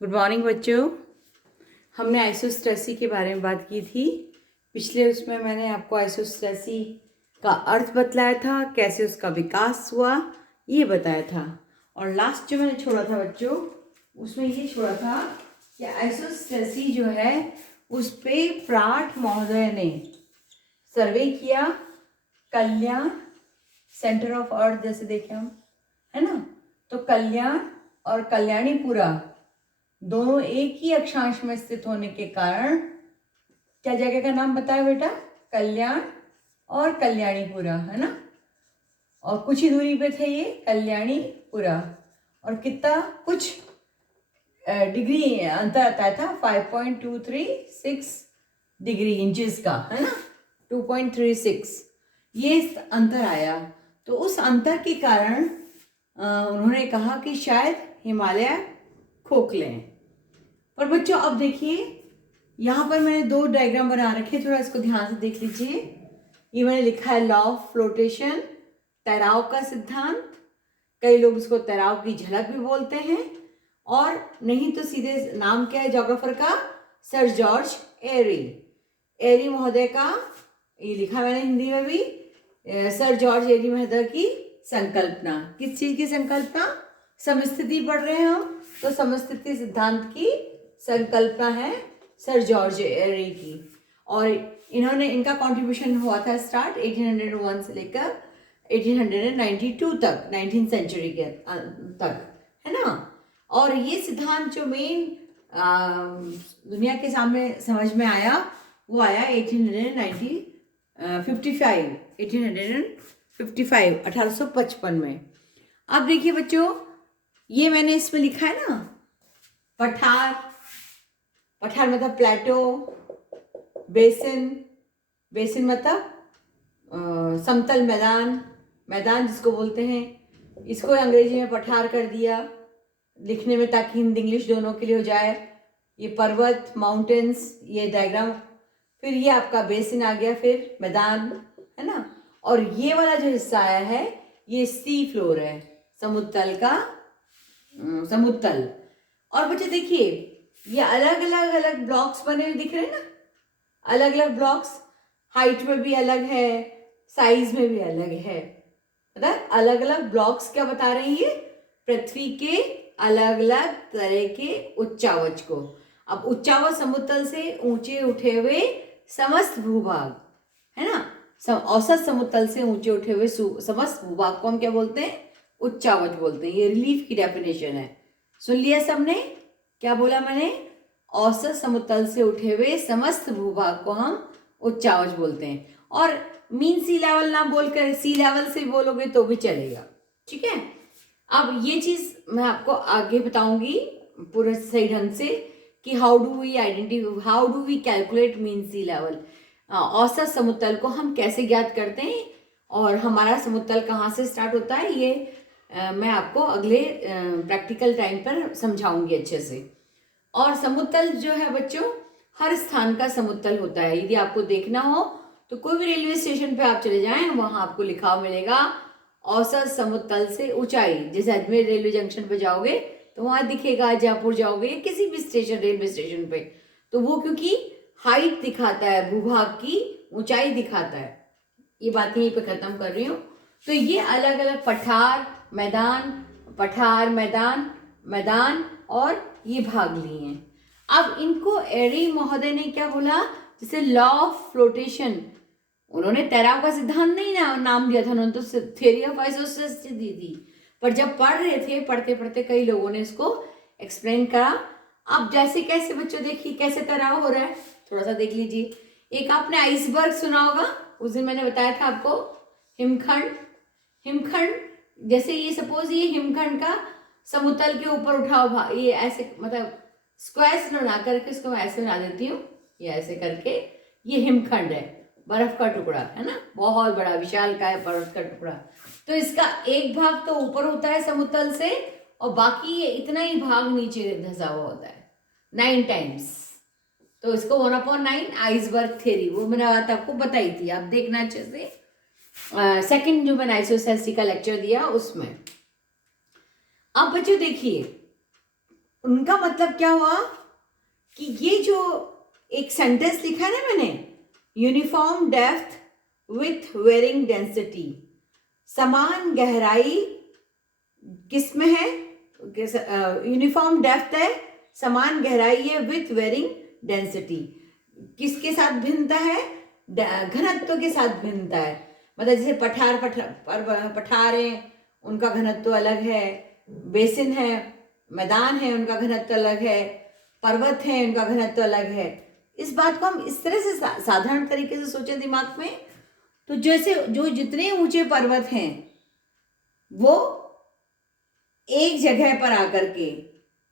Good morning बच्चों। हमने isostasy के बारे में बात की थी। पिछले उसमें मैंने आपको आइसोस्टेसी का अर्थ बतलाया था, कैसे उसका विकास हुआ ये बताया था। और लास्ट जो मैंने छोड़ा था बच्चों, उसमें ये छोड़ा था कि आइसोस्टेसी जो है उस पे प्राट महोदय ने सर्वे किया। कल्याण सेंटर ऑफ अर्थ जैसे देखें हम, है ना, तो कल्याण और कल्याणीपुरा दोनों एक ही अक्षांश में स्थित होने के कारण क्या जगह का नाम बताया बेटा? कल्याण और कल्याणीपुरा, है ना। और कुछ ही दूरी पे थे ये कल्याणीपुरा, और कितना कुछ डिग्री अंतर आता था, 5.236 डिग्री इंचेस का, है ना, 2.36 ये अंतर आया। तो उस अंतर के कारण उन्होंने कहा कि शायद हिमालय खोखले हैं। पर बच्चों अब देखिए, यहाँ पर मैंने दो डायग्राम बना रखे, थोड़ा इसको ध्यान से देख लीजिए। ये मैंने लिखा है लॉ ऑफ फ्लोटेशन, तैराव का सिद्धांत। कई लोग इसको तैराव की झलक भी बोलते हैं, और नहीं तो सीधे नाम क्या है ज्योग्राफर का? सर जॉर्ज एरी। एरी महोदय का ये लिखा मैंने हिंदी में भी, सर जॉर्ज एरी महोदय की संकल्पना। किस चीज की संकल्पना? समस्थिति पढ़ रहे हैं हम, तो समस्थिति सिद्धांत की संकल्पना है सर जॉर्ज एरी की। और इन्होंने, इनका कंट्रीब्यूशन हुआ था स्टार्ट 1801 से लेकर 1892 तक, 19th सेंचुरी के तक, है ना। और ये सिद्धांत जो मेन दुनिया के सामने समझ में आया वो आया 1855 में। अब देखिए बच्चों, ये मैंने इसमें लिखा है ना, पठार। पठार मतलब प्लेटो, बेसिन, बेसिन मतलब समतल मैदान, मैदान जिसको बोलते हैं। इसको अंग्रेजी में पठार कर दिया लिखने में, ताकि हिंदी इंग्लिश दोनों के लिए हो जाए। ये पर्वत, माउंटेन्स, ये डायग्राम। फिर ये आपका बेसिन आ गया, फिर मैदान, है ना। और ये वाला जो हिस्सा आया है ये सी फ्लोर है, समुद्र का समुद्र। और बच्चे देखिए, ये अलग अलग ब्लॉक्स बने हुए दिख रहे हैं ना, अलग अलग ब्लॉक्स, हाइट में भी अलग है, साइज में भी अलग है। मतलब अलग अलग ब्लॉक्स क्या बता रही है? पृथ्वी के अलग अलग तरह के उच्चावच को। अब उच्चावच समुद्र से ऊंचे उठे हुए समस्त भूभाग, है ना, औसत समुद्र से ऊंचे उठे हुए समस्त भूभाग को हम क्या बोलते हैं? उच्चावच बोलते हैं। ये रिलीफ की डेफिनेशन है। सुन लिया सबने? क्या बोला मैंने? औसत समुद्र से उठे हुए समस्त भूभाग को हम उच्चावच बोलते हैं। और मीन सी लेवल ना बोलकर सी लेवल से बोलोगे तो भी चलेगा, ठीक है। अब ये चीज मैं आपको आगे बताऊंगी पूरे सही ढंग से कि how do we calculate mean sea level. औसत समुद्र को हम कैसे ज्ञात करते हैं, और हमारा समुद्र कहाँ से स्टार्ट होता है, ये मैं आपको अगले प्रैक्टिकल टाइम पर समझाऊंगी अच्छे से। और समुद्र जो है बच्चों, हर स्थान का समुद्र होता है। यदि आपको देखना हो तो कोई भी रेलवे स्टेशन पे आप चले जाएं, वहां आपको लिखा हुआ मिलेगा औसत समुद्र से ऊंचाई। जैसे अजमेर रेलवे जंक्शन पे जाओगे तो वहां दिखेगा, जयपुर जाओगे किसी भी स्टेशन, रेलवे स्टेशन पे, तो वो क्योंकि हाइट दिखाता है, भूभाग की ऊंचाई दिखाता है। ये बात यहीं पे खत्म कर रही हूँ। तो ये अलग अलग पठार, मैदान, पठार, मैदान, मैदान और ये भाग लिए हैं। अब इनको एरी महोदय ने क्या बोला? जैसे लॉ ऑफ फ्लोटेशन, उन्होंने तैराव का सिद्धांत नहीं नाम दिया था, उन्होंने तो थ्योरी ऑफ आइसोस्टेसिस दी थी। पर जब पढ़ रहे थे, पढ़ते पढ़ते कई लोगों ने इसको एक्सप्लेन करा। अब जैसे कैसे बच्चों देखिए कैसे तैराव हो रहा है, थोड़ा सा देख लीजिए। एक आपने आइसबर्ग सुना होगा, उस दिन मैंने बताया था आपको, हिमखंड। हिमखंड जैसे ये सपोज ये हिमखंड का समुद्र के ऊपर उठाओ भाग, ये ऐसे मतलब स्क्वायर्स बना करके इसको मैं ऐसे बना देती हूँ, ये ऐसे करके, ये हिमखंड है, बर्फ का टुकड़ा, है ना, बहुत बड़ा विशाल का है बर्फ का टुकड़ा। तो इसका एक भाग तो ऊपर होता है समुद्र से, और बाकी ये इतना ही भाग नीचे धंसा हुआ होता है 9 टाइम्स। तो इसको 1/9 आइसबर्ग थ्योरी, वो मैंने बात आपको बताई थी, आप देखना अच्छे से। सेकंड जो मैंने आइसोस्टेसिस का लेक्चर दिया उसमें। अब बच्चों देखिए, उनका मतलब क्या हुआ कि ये जो एक सेंटेंस लिखा है ना मैंने, uniform depth with varying density, समान गहराई किस में है, यूनिफॉर्म डेप्थ है, समान गहराई है, विथ वेरिंग डेंसिटी, किसके साथ भिन्नता है, घनत्व के साथ भिन्नता है। मतलब जैसे पठार है, उनका घनत्व अलग है, बेसिन है, मैदान है, उनका घनत्व अलग है, पर्वत है, उनका घनत्व अलग है। इस बात को हम इस तरह से साधारण तरीके से सोचें दिमाग में, तो जैसे जो जितने ऊंचे पर्वत हैं वो एक जगह पर आकर के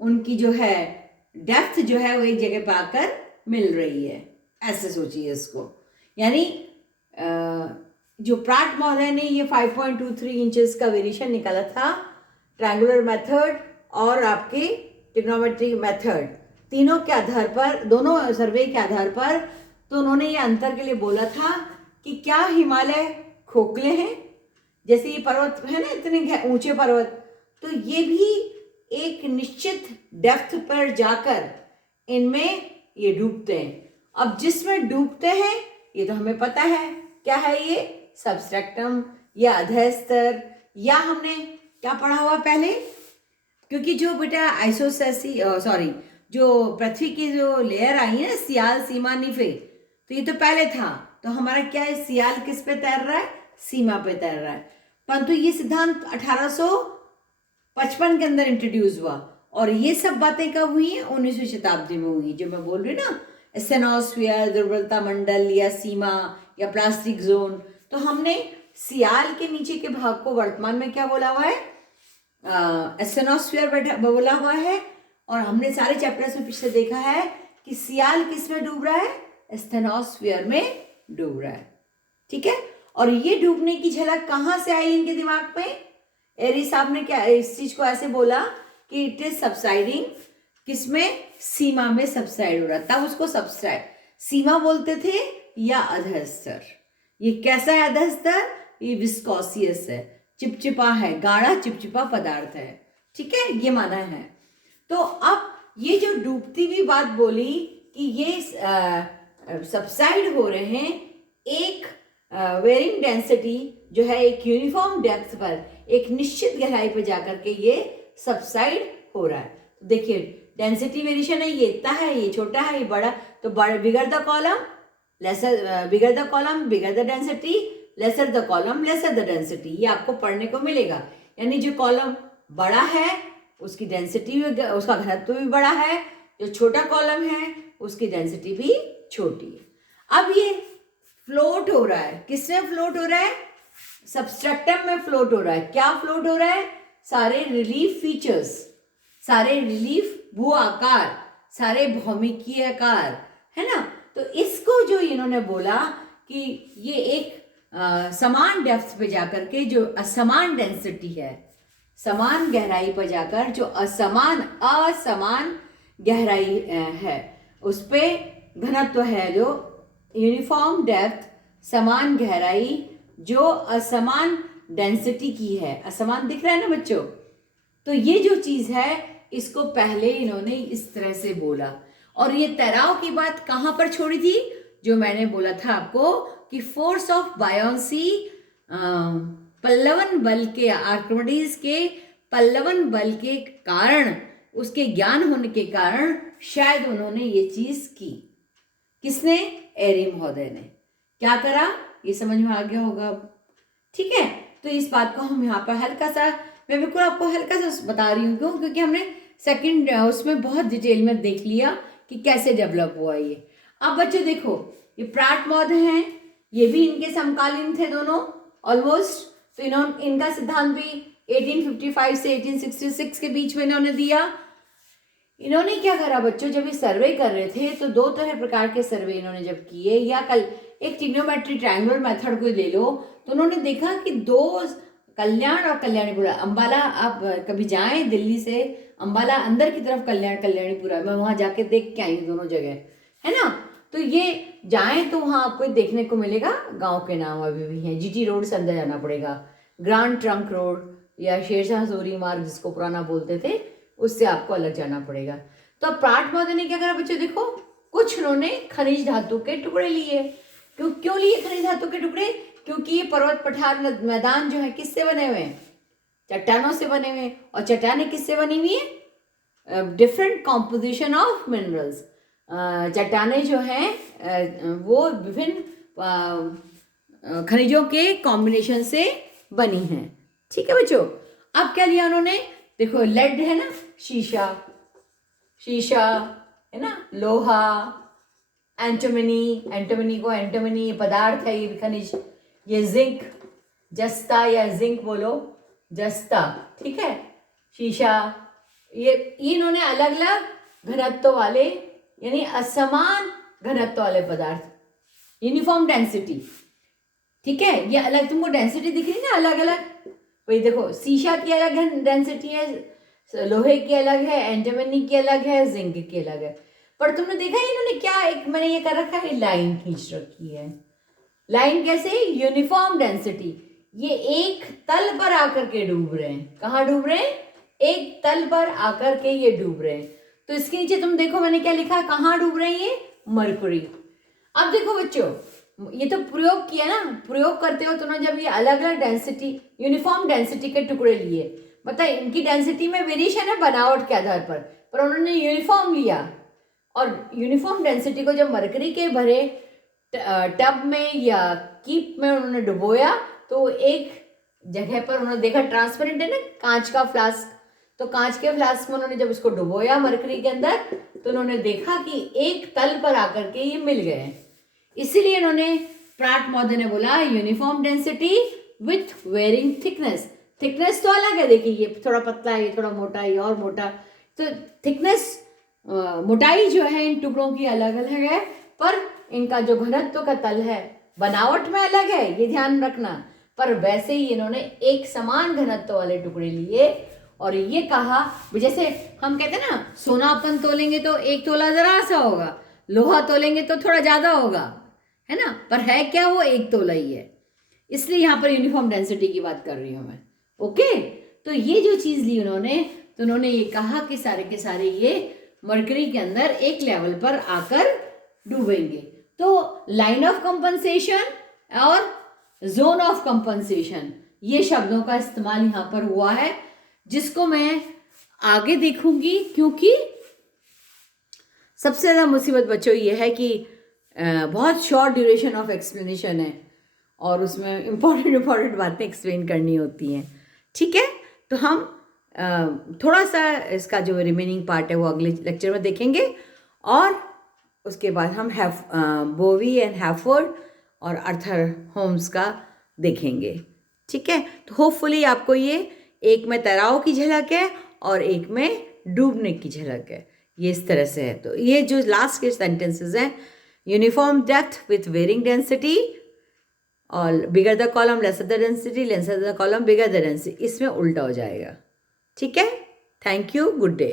उनकी जो है डेप्थ जो है वो एक जगह पर आकर मिल रही है, ऐसे सोचिए इसको। यानी जो प्राट महोदय ने ये 5.23 इंचेस का वेरिएशन निकाला था, ट्रायंगुलर मेथड और आपके ट्रिग्नोमेट्री मेथड, तीनों के आधार पर, दोनों सर्वे के आधार पर, तो उन्होंने ये अंतर के लिए बोला था कि क्या हिमालय खोखले हैं, जैसे ये पर्वत है ना इतने ऊंचे पर्वत, तो ये भी एक निश्चित डेप्थ पर जाकर इनमें ये डूबते हैं। अब जिसमें डूबते हैं ये तो हमें पता है क्या है, ये सबस्ट्रैक्टम या अधः स्तर, या हमने क्या पढ़ा हुआ पहले, क्योंकि जो बेटा आइसोसेसी जो पृथ्वी की जो लेयर आई है ना, सियाल सीमा निफे, तो ये तो पहले था, तो हमारा क्या है, सियाल किस पे तैर रहा है, सीमा पे तैर रहा है। परंतु ये सिद्धांत 1855 के अंदर इंट्रोड्यूस हुआ, और ये सब बातें कब हुई हैं, 19वीं शताब्दी में हुई, जो मैं बोल रही ना, एस्थेनोस्फीयर, दुर्बलता मंडल या सीमा या प्लास्टिक जोन। तो हमने सियाल के नीचे के भाग को वर्तमान में क्या बोला हुआ है, एस्थेनोस्फीयर बोला हुआ है, और हमने सारे चैप्टर्स में पिछले देखा है कि सियाल किस में डूब रहा है, एस्थेनोस्फीयर में डूब रहा है, ठीक है। और ये डूबने की झलक कहाँ से आई इनके दिमाग में, एरी साहब ने क्या इस चीज को ऐसे बोला कि इट इज सबसाइडिंग, किसमें, सीमा में सबसाइड हो रहा, तब उसको सबसाइड सीमा बोलते थे, या अधः स्तर। ये कैसा है अधः स्तर, ये विस्कोसियस है, चिपचिपा है, गाढ़ा चिपचिपा पदार्थ है, ठीक है, ये माना है। तो अब ये जो डूबती हुई बात बोली कि ये सबसाइड हो रहे हैं एक वेरिंग डेंसिटी जो है, एक यूनिफॉर्म डेप्थ पर, एक निश्चित गहराई पर जाकर के ये सबसाइड हो रहा है। देखिए डेंसिटी वेरिएशन है, ये इतना है, ये छोटा है, ये बड़ा, तो bigger the column lesser, bigger the column bigger the density, lesser the column lesser the density, ये आपको पढ़ने को मिलेगा। यानी जो कॉलम बड़ा है उसकी डेंसिटी, उसका घनत्व भी बड़ा है, जो छोटा कॉलम है उसकी डेंसिटी भी छोटी है। अब ये फ्लोट हो रहा है, किसमें फ्लोट हो रहा है, सबस्ट्रैक्टम में फ्लोट हो रहा है। क्या फ्लोट हो रहा है, सारे रिलीफ फीचर्स, सारे रिलीफ भू आकार, सारे भौमिकीय आकार, है ना। तो इसको जो इन्होंने बोला कि ये एक समान डेप्थ पे जाकर के जो असमान डेंसिटी है, समान गहराई पर जाकर जो असमान गहराई है, उस पे घनत्व है, जो यूनिफॉर्म डेप्थ, समान गहराई जो असमान डेंसिटी की है, असमान दिख रहा है ना बच्चों। तो ये जो चीज है इसको पहले इन्होंने इस तरह से बोला, और ये तैराव की बात कहाँ पर छोड़ी थी, जो मैंने बोला था आपको कि फोर्स ऑफ बायोंसी, पल्लवन बल के, आर्किमिडीज के पल्लवन बल के कारण, उसके ज्ञान होने के कारण शायद उन्होंने ये चीज की। किसने, एरी महोदय ने। क्या करा, ये समझ में आ गया होगा अब, ठीक है। तो इस बात को हम यहाँ पर हल्का सा, मैं बिल्कुल आपको हल्का सा बता रही हूँ, क्यों, क्योंकि हमने सेकंड उसमें बहुत डिटेल में देख लिया कि कैसे डेवलप हुआ ये। अब बच्चों देखो, ये प्राट महोदय हैं, ये भी इनके समकालीन थे दोनों ऑलमोस्ट। तो इन्होंने, इनका सिद्धांत भी 1855 से 1866 के बीच में इन्होंने दिया। इन्होंने क्या करा बच्चों, जब ये सर्वे कर रहे थे तो दो तरह प्रकार के सर्वे इन्होंने जब किए, या कल एक ट्रिग्नोमेट्री ट्रायंगुलर मेथड को ले लो, तो उन्होंने देखा कि दो, कल्याण और कल्याणीपुरा, अंबाला, आप कभी जाएं दिल्ली से अंबाला अंदर की तरफ, कल्याणीपुरा, मैं वहां जाके देख के आई हूँ दोनों जगह, है ना। तो ये जाएं तो वहां आपको देखने को मिलेगा, गांव के नाम अभी भी हैं, जीटी रोड से अंदर जाना पड़ेगा, ग्रांड ट्रंक रोड या शेरशाह सूरी मार्ग जिसको पुराना बोलते थे, उससे आपको अलग जाना पड़ेगा। तो अब प्राट महोदय ने क्या करा बच्चों, देखो कुछ उन्होंने खनिज धातु के टुकड़े लिए। क्यों लिए खनिज धातु के टुकड़े? क्योंकि ये पर्वत पठार मैदान जो है किससे बने हुए हैं? चट्टानों से बने हुए हैं। और चट्टानें किससे बनी हुई है? Different composition of minerals. चट्टानें जो हैं वो विभिन्न खनिजों के कॉम्बिनेशन से बनी हैं। ठीक है बच्चों। अब क्या लिया उन्होंने? देखो लेड है ना, शीशा है ना, लोहा, एंटीमनी को एंटीमनी पदार्थ है, ये खनिज। ये जिंक, जस्ता या जिंक बोलो, जस्ता, ठीक है, शीशा। ये इन्होंने अलग अलग घनत्व वाले यानी असमान घनत्व वाले पदार्थ, यूनिफॉर्म डेंसिटी, ठीक है। ये अलग, तुमको डेंसिटी दिख रही ना अलग अलग, वही देखो शीशा की अलग डेंसिटी है, लोहे की अलग है, एंटीमनी की अलग है, जिंक की अलग है। पर तुमने देखा है इन्होंने क्या, एक मैंने ये कर रखा है, लाइन खींच रखी है। लाइन कैसे? Uniform density. ये एक तल पर आकर के डूब रहे हैं। कहाँ डूब रहे हैं? एक तल पर आकर के ये डूब रहे हैं। तो इसके नीचे तुम देखो मैंने क्या लिखा है, कहाँ डूब रहे हैं ये? मरकुरी। अब देखो बच्चों, ये तो प्रयोग किया ना, प्रयोग करते हो तुमने जब ये अलग अलग डेंसिटी, यूनिफॉर्म डेंसिटी के टुकड़े लिए, मतलब इनकी डेंसिटी में वेरिएशन है बनावट के आधार पर उन्होंने यूनिफॉर्म लिया। और यूनिफॉर्म डेंसिटी को जब मरकरी के भरे टब में या कीप में उन्होंने डुबोया, तो एक जगह पर उन्होंने देखा, ट्रांसपेरेंट है ना कांच का फ्लास्क, तो कांच के फ्लास्क में उन्होंने जब उसको डुबोया मरकरी के अंदर, तो उन्होंने देखा कि एक तल पर आकर के ये मिल गए। इसीलिए उन्होंने, प्राट महोदय ने बोला uniform density with varying thickness. Thickness तो अलग है, देखिए ये थोड़ा पतला है, ये थोड़ा मोटा है, और मोटा, तो थिकनेस मोटाई जो है इन टुकड़ों की अलग अलग है, पर इनका जो घनत्व का तल है बनावट में अलग है, ये ध्यान रखना। पर वैसे ही इन्होंने एक समान घनत्व वाले टुकड़े लिए और ये कहा, जैसे हम कहते हैं ना सोना अपन तोलेंगे तो एक तोला जरा सा होगा, लोहा तोलेंगे तो थोड़ा ज्यादा होगा, है ना, पर है क्या, वो एक तोला ही है। इसलिए यहाँ पर यूनिफॉर्म डेंसिटी की बात कर रही हूँ मैं। ओके, तो ये जो चीज ली उन्होंने, तो उन्होंने ये कहा कि सारे के सारे ये मरकरी के अंदर एक लेवल पर आकर डूबेंगे। तो लाइन ऑफ कंपनसेशन और जोन ऑफ कंपनसेशन, ये शब्दों का इस्तेमाल यहाँ पर हुआ है, जिसको मैं आगे देखूंगी, क्योंकि सबसे ज्यादा मुसीबत बच्चों ये है कि बहुत शॉर्ट ड्यूरेशन ऑफ एक्सप्लेनेशन है और उसमें इम्पॉर्टेंट बातें एक्सप्लेन करनी होती हैं। ठीक है, तो हम थोड़ा सा इसका जो रिमेनिंग पार्ट है वो अगले लेक्चर में देखेंगे, और उसके बाद हम बोवी एंड हैफोर्ड और आर्थर होम्स का देखेंगे। ठीक है, तो होपफुली आपको ये एक में तैराव की झलक है और एक में डूबने की झलक है, ये इस तरह से है। तो ये जो लास्ट के सेंटेंसेस हैं, uniform depth with varying density और bigger the column lesser the density, lesser the column bigger the density, इसमें उल्टा हो जाएगा। ठीक है, थैंक यू, गुड डे।